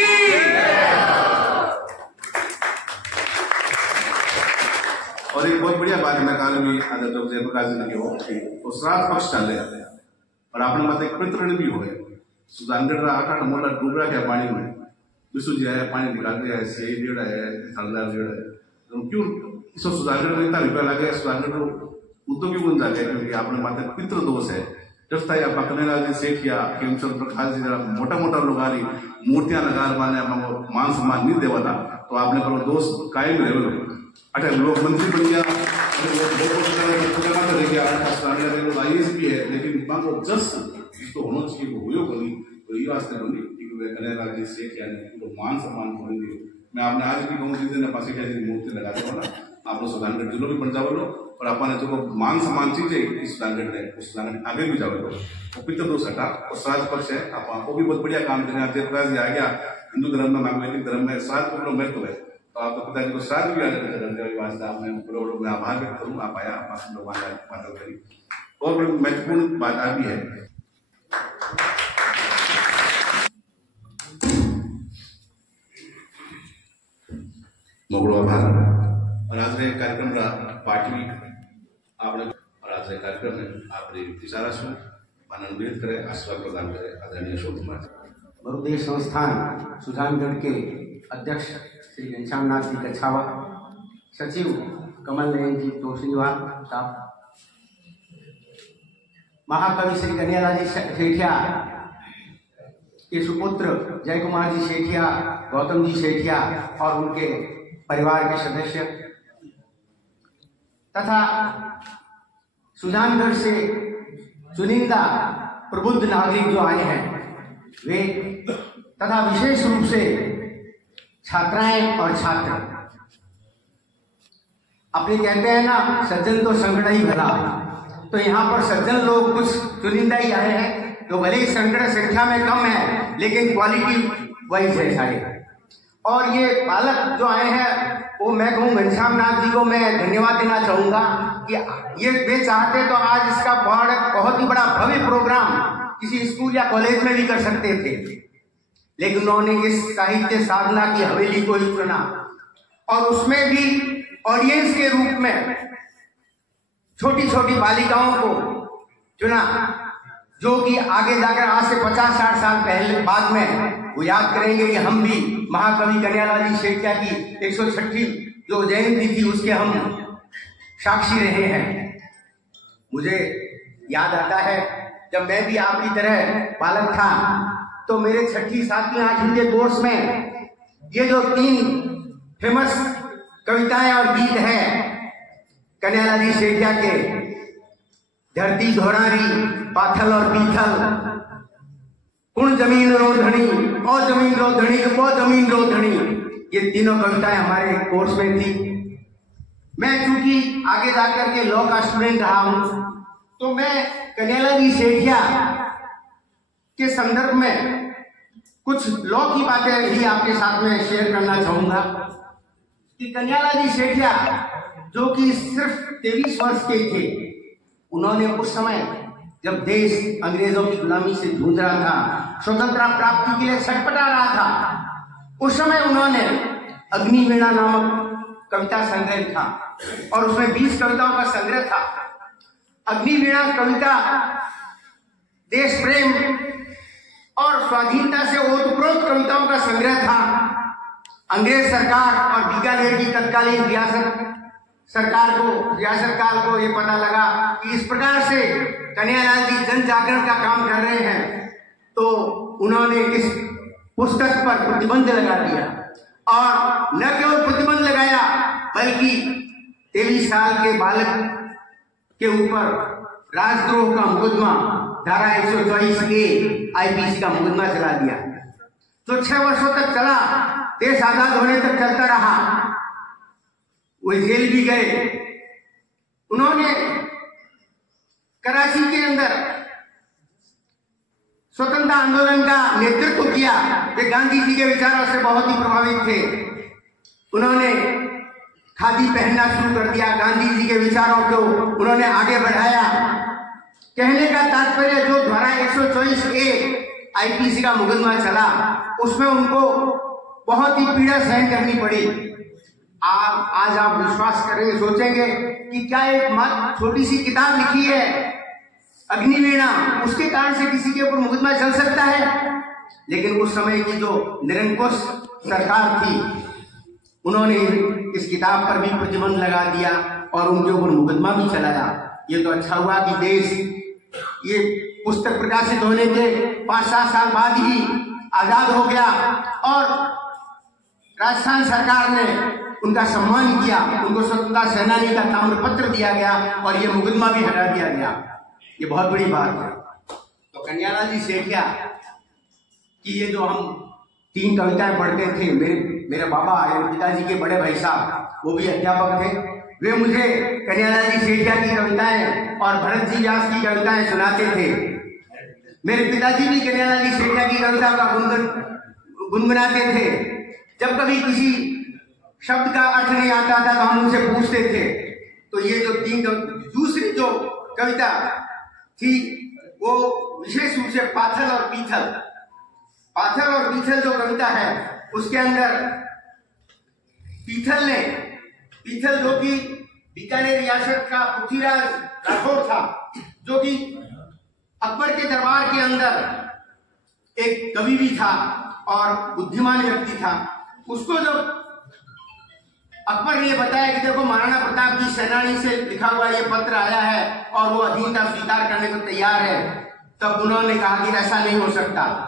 और एक बहुत बढ़िया बात मैं कहा भी आदर जो जयप्रकाश जी ने हो तो श्राद्ध पक्ष चल रहे और आपने बात एक पितृण भी हो सुजानगढ़ आटा मोटा डूबरा क्या पानी में विशु जो है पानी निकाल दिया है, से जोड़ा है, थालदार जोड़ा है, तो क्यों इसको सुजानगढ़ में इतना रुपया लगे, सुजानगढ़ को उद्योग क्यों बन जाते हैं? क्योंकि आपने बात पितृ दोष है। जब तक आप कन्हैयालाल जी सेठिया, खेमचंद प्रकाश जी जरा मोटा मोटा लोग आ रही मूर्तियां लगा माने मान सम्मान नहीं देवा था, तो आपने करो दोस्त कायम रहे लो। अच्छा लोग मंत्री बन गया, आईएएस भी है, लेकिन जस्ट इसको होना चाहिए वो हुई बनी, तो ये वास्ते बनी कन्हैयालाल जी सेठिया ने मान सम्मान करेंगे। मैं आपने आज भी कहूँ जिस दिन पासी मूर्ति लगा दे ना, आप लोग सुजानगढ़ जिलो भी बन जाओ लो, और अपने जो मान सम्मान चीजें इस सुजानगढ़ ने उस सुजानगढ़ आगे भी जाओ लो। वो पितृ दोष हटा और श्राद्ध पक्ष है, आपको भी बहुत बढ़िया काम करें। जयप्रकाश जी आ गया, हिंदू धर्म में वैदिक धर्म में श्राद्ध को महत्व है, तो आप पिताजी को श्राद्ध भी वास्ते मैं आभार व्यक्त करूँ। आप आया, आप लोग बात करी। और महत्वपूर्ण बात आ भी है, मोगड़ो आभार। और आज कार्यक्रम पार्टी आपने और आज कार्यक्रम में आपने इशारा सुन अनुरोध करे, आशीर्वाद प्रदान करे आदरणीय अशोक कुमार। मरुदेश संस्थान सुजानगढ़ के अध्यक्ष श्री घनश्याम नाथ जी कछावा, सचिव कमल नयन जी तोशीवाल साहब, महाकवि श्री कन्हैयालाल जी सेठिया के सुपुत्र जय कुमार जी सेठिया, गौतम जी सेठिया और उनके परिवार के सदस्य तथा सुजानगढ़ से चुनिंदा प्रबुद्ध नागरिक जो आए हैं वे, तथा विशेष रूप से छात्राएं और छात्र। अपने कहते हैं ना सज्जन तो संगड़ ही भला, तो यहाँ पर सज्जन लोग कुछ चुनिंदा ही आए हैं, तो भले ही संगड़ संख्या में कम है लेकिन क्वालिटी वाइज है सारे। और ये पालक जो आए हैं वो मैं कहूँ घनश्याम नाथ जी को मैं धन्यवाद देना चाहूंगा कि ये वे चाहते तो आज इसका बहुत ही बड़ा भव्य प्रोग्राम किसी स्कूल या कॉलेज में भी कर सकते थे, लेकिन उन्होंने इस साहित्य साधना की हवेली को ही चुना और उसमें भी ऑडियंस के रूप में छोटी छोटी बालिकाओं को चुना, जो कि आगे जाकर आज से 50-60 साल पहले बाद में वो याद करेंगे कि हम भी महाकवि कन्हैयालाल जी सेठिया की 106वीं जो जयंती थी उसके हम साक्षी रहे हैं। मुझे याद आता है जब मैं भी आपकी तरह बालक था, तो मेरे 6वीं 7वीं 8वीं के कोर्स में ये जो 3 फेमस कविताएं और गीत हैं कन्हैयालाल जी सेठिया के, धरती धोरारी, पाथल और पीथल, कुण जमीन रो धनी, ओ जमीन रो धनी, वो जमीन रो धनी, ये तीनों कविताएं हमारे कोर्स में थी। मैं चूंकि आगे जाकर के लॉ का स्टूडेंट रहा हूं, तो मैं कन्हैयालाल जी सेठिया के संदर्भ में कुछ लॉ की बातें ही आपके साथ में शेयर करना चाहूंगा कि कन्हैयालाल जी सेठिया जो कि सिर्फ 23 वर्ष के थे, उन्होंने उस समय जब देश अंग्रेजों की गुलामी से जूझ रहा था, स्वतंत्रता प्राप्ति के लिए छटपटा रहा था, उस समय उन्होंने अग्निवीणा नामक कविता संग्रह था और उसमें 20 कविताओं का संग्रह था। अग्निवीणा कविता देश प्रेम और स्वाधीनता से ओतप्रोत कविताओं का संग्रह था। अंग्रेज सरकार और बीकानेर की तत्कालीन रियासत सरकार को, रियासत सरकार को ये पता लगा कि इस प्रकार से कन्हैयालाल जी जन जागरण का काम कर रहे हैं, तो उन्होंने इस पुस्तक पर प्रतिबंध लगा दिया। और न केवल प्रतिबंध लगाया बल्कि 23 साल के बालक के ऊपर राजद्रोह का मुकदमा धारा 124A IPC का मुकदमा चला दिया, जो 6 वर्षों तक चला। देश आजाद होने तक चलता रहा। वो जेल भी गए। उन्होंने कराची के अंदर स्वतंत्रता आंदोलन का नेतृत्व किया। वे गांधी जी के विचारों से बहुत ही प्रभावित थे। उन्होंने खादी पहनना शुरू कर दिया। गांधी जी के विचारों को उन्होंने आगे बढ़ाया। कहने का तात्पर्य, जो धारा 124A IPC का मुकदमा चला, उसमें उनको बहुत ही पीड़ा सहन करनी पड़ी। आज आप विश्वास करेंगे, सोचेंगे कि क्या एक छोटी सी किताब लिखी है अग्निवीणा, उसके कारण से किसी के ऊपर मुकदमा चल सकता है? लेकिन उस समय की जो निरंकुश सरकार थी, उन्होंने इस किताब पर भी प्रतिबंध लगा दिया और उनके ऊपर मुकदमा भी चलाया। ये तो अच्छा हुआ कि देश ये पुस्तक प्रकाशित होने के 5-7 साल बाद ही आजाद हो गया और राजस्थान सरकार ने उनका सम्मान किया। उनको स्वतंत्रता सेनानी का ताम्रपत्र दिया गया और ये मुकदमा भी हटा दिया गया। ये बहुत बड़ी बात है। तो कन्हैयालाल जी सेठिया की ये जो हम 3 कविताएं पढ़ते थे, मेरे बाबा, मेरे पिताजी के बड़े भाई साहब, वो भी अध्यापक थे। वे मुझे कन्हैयालाल जी सेठिया की कविताएं और भरत जी व्यास की कविताएं सुनाते थे। मेरे पिताजी भी कन्हैयालाल जी सेठिया की कविता का गुनगुनाते थे। जब कभी किसी शब्द का अर्थ नहीं आता था तो हम उनसे पूछते थे। तो ये जो दूसरी जो कविता थी, वो विशेष रूप से पाथल और पीथल जो कविता है, उसके अंदर पीथल जो कि बीकानेर रियासत का पृथ्वीराज राठौर था, जो कि अकबर के दरबार के अंदर एक कवि भी था और बुद्धिमान व्यक्ति था। उसको जब अकबर ने बताया कि देखो महाराणा प्रताप की सेनानी से लिखा हुआ ये पत्र आया है और वो अधीनता स्वीकार करने को तैयार है, तब उन्होंने कहा कि ऐसा नहीं हो सकता।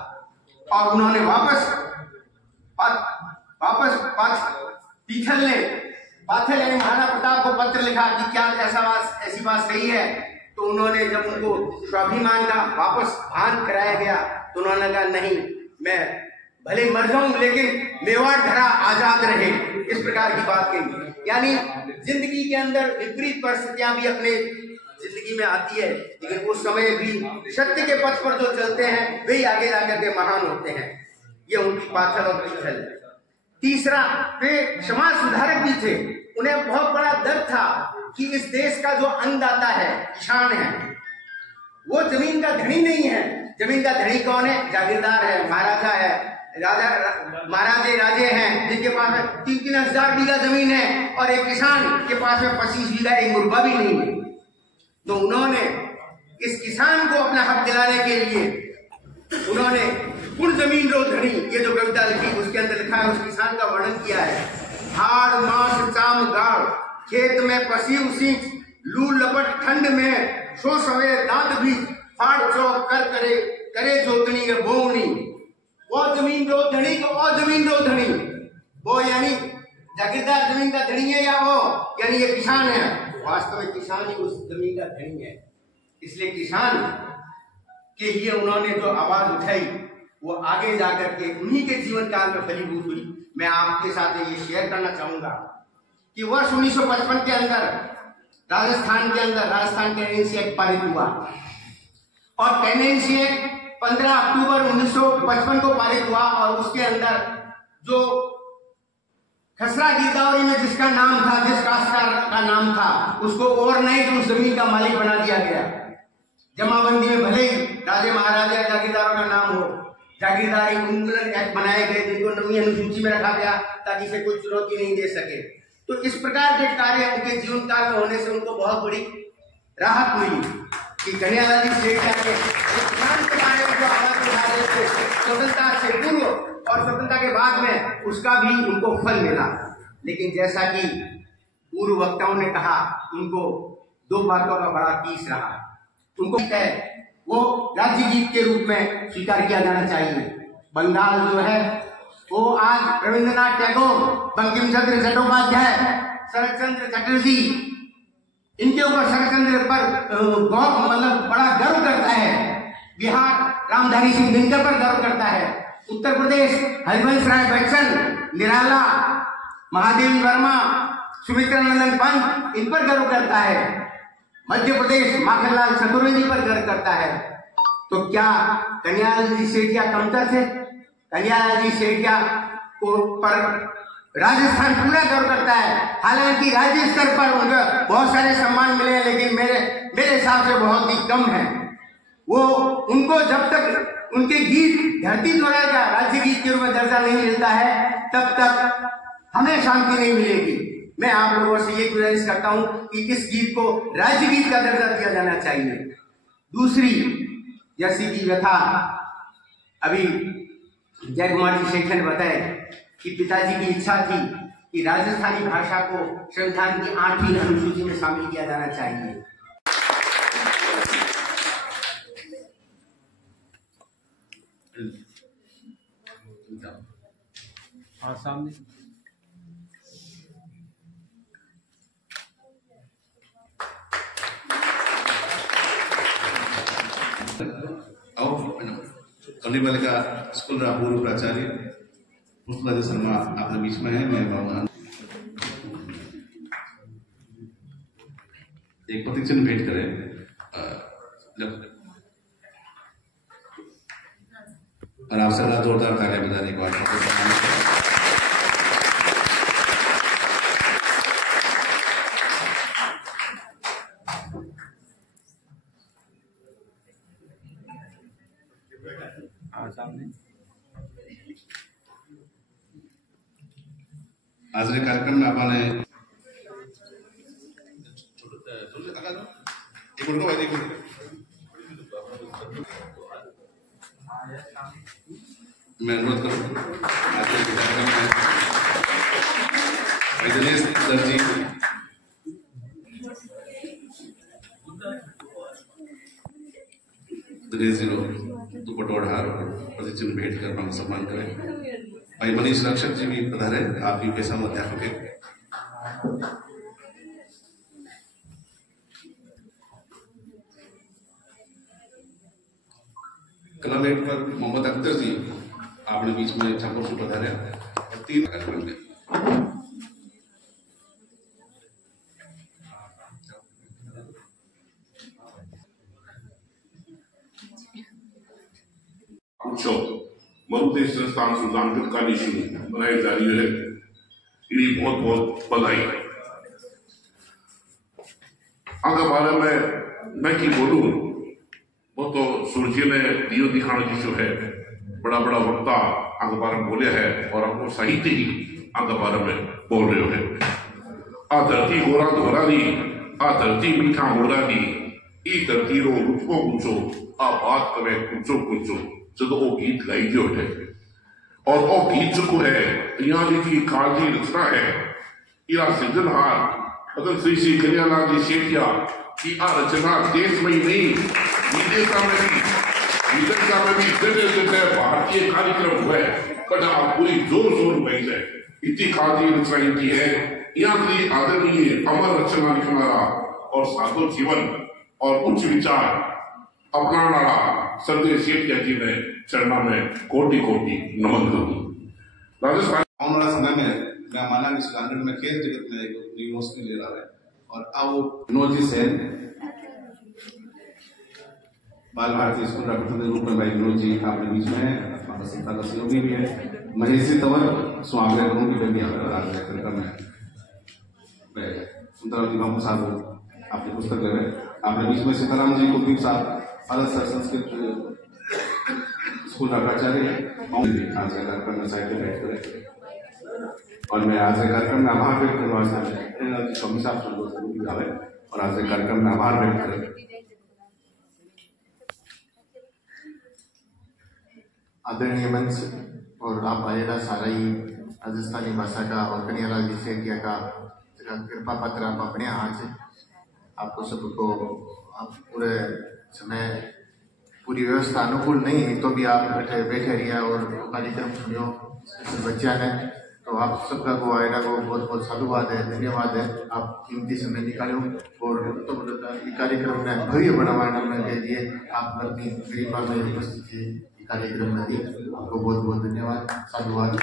और उन्होंने वापस पाथल यानी महाराणा प्रताप को पत्र लिखा कि क्या ऐसी बात सही है। तो उन्होंने जब उनको स्वाभिमान का वापस भान कराया गया तो उन्होंने कहा नहीं, मैं भले मर जाऊं लेकिन मेवाड़ धरा आजाद रहे, इस प्रकार की बात कही। यानी जिंदगी के अंदर विपरीत परिस्थितियां भी अपने जिंदगी में आती है, लेकिन उस समय भी सत्य के पथ पर जो चलते हैं वे आगे जाकर के महान होते हैं। ये उनकी पाथल और पीथल। तीसरा, वे समाज सुधारक भी थे। उन्हें बहुत बड़ा दर्द था कि इस देश का जो अन्नदाता है, किसान है, वो जमीन का धनी नहीं है। जमीन का धनी कौन है? जागीरदार है, महाराजा है, राजे हैं, जिनके पास में 3-3 हजार बीघा जमीन है और एक किसान के पास में 25 बीघा एक मुर्गा भी नहीं है। तो उन्होंने इस किसान को अपना हक दिलाने के लिए उन्होंने कुल जमीन रो धनी, ये जो कविता लिखी उसके अंदर लिखा है, उस किसान का वर्णन किया है। हाड़ मास चाम गाड़ खेत में पसी उसी लू लपट ठंड में सो सवेर दांत भी फाड़ चौक करे जोतनी के बोवनी। वो जमीन रो धनी को और जमीन रो धनी, वो यानी जागीरदार जमीन का धनी है या वो यानी ये किसान है? वास्तव में किसान ही उस जमीन का धनी है। इसलिए किसान के लिए उन्होंने जो आवाज उठाई वो आगे जाकर के उन्हीं के जीवन काल में फलीभूत हुई। मैं आपके साथ ये शेयर करना चाहूंगा कि वर्ष 1955 के अंदर राजस्थान टेनेंसी एक्ट पारित हुआ और टेनेंसी एक्ट 15 अक्टूबर 1955 को पारित हुआ और उसके अंदर जो खसरा गिरदावरी में जिसका नाम था, जिस काश्तकार का नाम था, उसको ओवरनाइट उस जमीन का मालिक बना दिया गया। जमाबंदी में भले ही राजे महाराजा जागीरदारों का नाम हो, जागीरदारी उन्मूलन एक्ट बनाए गए जिनको 9वीं अनुसूची में रखा गया ताकि इसे कोई चुनौती नहीं दे सके। तो इस प्रकार के कार्य उनके जीवन काल में होने से उनको बहुत बड़ी राहत मिली कि कन्हैयालाल जी सेठिया के किसान के बारे में जो आवाज उठा रहे थे स्वतंत्रता से पूर्व और स्वतंत्रता के बाद में, उसका भी उनको फल मिला। लेकिन जैसा कि पूर्व वक्ताओं ने कहा, उनको दो बातों का बड़ा तीस रहा। उनको है वो राज्य गीत के रूप में स्वीकार किया जाना चाहिए। बंगाल जो है वो आज रविंद्रनाथ टैगोर, बंकिम चंद्र चट्टोपाध्याय, शरत चंद्र चटर्जी, इनके ऊपर शरत चंद्र पर मतलब बड़ा गर्व करता है। बिहार रामधारी सिंह दिनकर पर गर्व करता है। उत्तर प्रदेश हरिवंश राय बच्चन, निराला, महादेवी वर्मा, सुमित्रा नंदन पंत, इन पर गर्व करता है। मध्य प्रदेश माखनलाल चतुर्वेदी पर गर्व करता है। तो क्या कन्हैयालाल जी सेठिया कमतर थे? कन्हैयालाल जी सेठिया को पर राजस्थान पूरा गर्व करता है। हालांकि राज्य स्तर पर उनको बहुत सारे सम्मान मिले हैं, लेकिन मेरे हिसाब से बहुत ही कम है। वो उनको जब तक उनके गीत धरती द्वारा का राज्य गीत के रूप में दर्जा नहीं मिलता है, तब तक हमें शांति नहीं मिलेगी। मैं आप लोगों से ये गुजारिश करता हूं कि इस गीत को राज्य गीत का दर्जा दिया जाना चाहिए। दूसरी, जैसी की व्यथा अभी जय कुमार जी शेखर ने बताया कि पिताजी की इच्छा थी कि राजस्थानी भाषा को संविधान की 8वीं अनुसूची में शामिल किया जाना चाहिए। सामने कली बालिका स्कूल रा पूर्व प्राचार्य पुष्पराज शर्मा आपने बीच में है। मैं एक प्रतिक्षण भेंट करें। और आप सबका जोरदार तालियां बजाने को आज के कार्यक्रम में आपने मैं अनुरोध करूँ आज के कार्यक्रम में दिनेश सर जी दुपट्टा ओढ़ार प्रतिचिन्ह भेंट कर हम सम्मान करें। भाई मनीष रक्षक जी भी पधारे, आप भी पेशा अध्यापक है। कलामेट पर मोहम्मद अख्तर जी आपने बीच में ठाकुर से पधारे और 3 कार्यक्रम में मरुदेश संस्थान सुल्तानपुर का निशु बनाए जा रही है। इन्हें बहुत बहुत बधाई। अगर बारे में मैं की बोलूं, वो तो सूर्य ने दियो दिखाने की जो है बड़ा बड़ा वक्ता अखबार में बोले है और आपको साहित्य ही अखबार में बोल रहे हो। आ धरती गोरा धोरा दी, आ धरती मीठा मोरा दी, ई धरती रो रुचको कुचो, आ बात कवे कुचो कुचो, जो वो गीत गाई जो है। और वो गीत जो है यहाँ जी काजी रचना है। इरा सृजनहार अगर श्री कन्हैयालाल जी सेठिया की आ रचना देश में ही नहीं विदेशा में भी जगह जगह भारतीय कार्यक्रम हुए, पर आप पूरी जोर जोर में जाए इतनी खादी रचना इनकी है। यहाँ की आदरणीय अमर रचना लिखनारा और साधो जीवन और उच्च विचार अपनाना सर्वे सेठिया जी ने चरणा में कोटि कोटि नमन करूं। राजस्थान आने वाला समय में मैं माना इस गार्डन में खेल जगत में एक यूनिवर्सिटी ले रहा है और अब विनोद जी सेन बाल भारतीय स्कूल का प्रतिनिधि रूप में भाई विनोद जी आपके बीच में है। संस्था का सहयोगी भी है। महेश जी तंवर स्वागत करूँ की भी आज कार्यक्रम में सुंदरराव जी बाबू साहब आपकी पुस्तक ले रहे। आपने बीच में सीताराम जी कुलदीप साहब संस्कृत स्कूल का प्राचार्य है। आज का कार्यक्रम में साहित्य भेंट करें और मैं आज के कार्यक्रम में आभार व्यक्त करना स्वामी साहब जरूरी आवे और आज के कार्यक्रम में आभार व्यक्त करें। आदरणीय मंच और आप आएगा सारा ही राजस्थानी भाषा का और कन्हैयालाल जी सेठिया का कृपा पत्र आप अपने हाथ से आपको सबको आप पूरे समय पूरी व्यवस्था अनुकूल नहीं है तो भी आप बैठे रहिए और कार्यक्रम सुनियो बच्चा ने तो आप सबका को आएगा को बहुत बहुत साधुवाद है, धन्यवाद है। आप कीमती समय निकालो और तो कार्यक्रम में भव्य बनाने के लिए आप अपनी गरीबा में उपस्थिति कार्यक्रम में दी। आपको बहुत बहुत धन्यवाद, साधुवाद।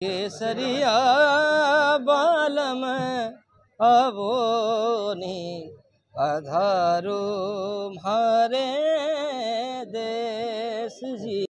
केसरिया बालम अबोनी अधारो मारे देश जी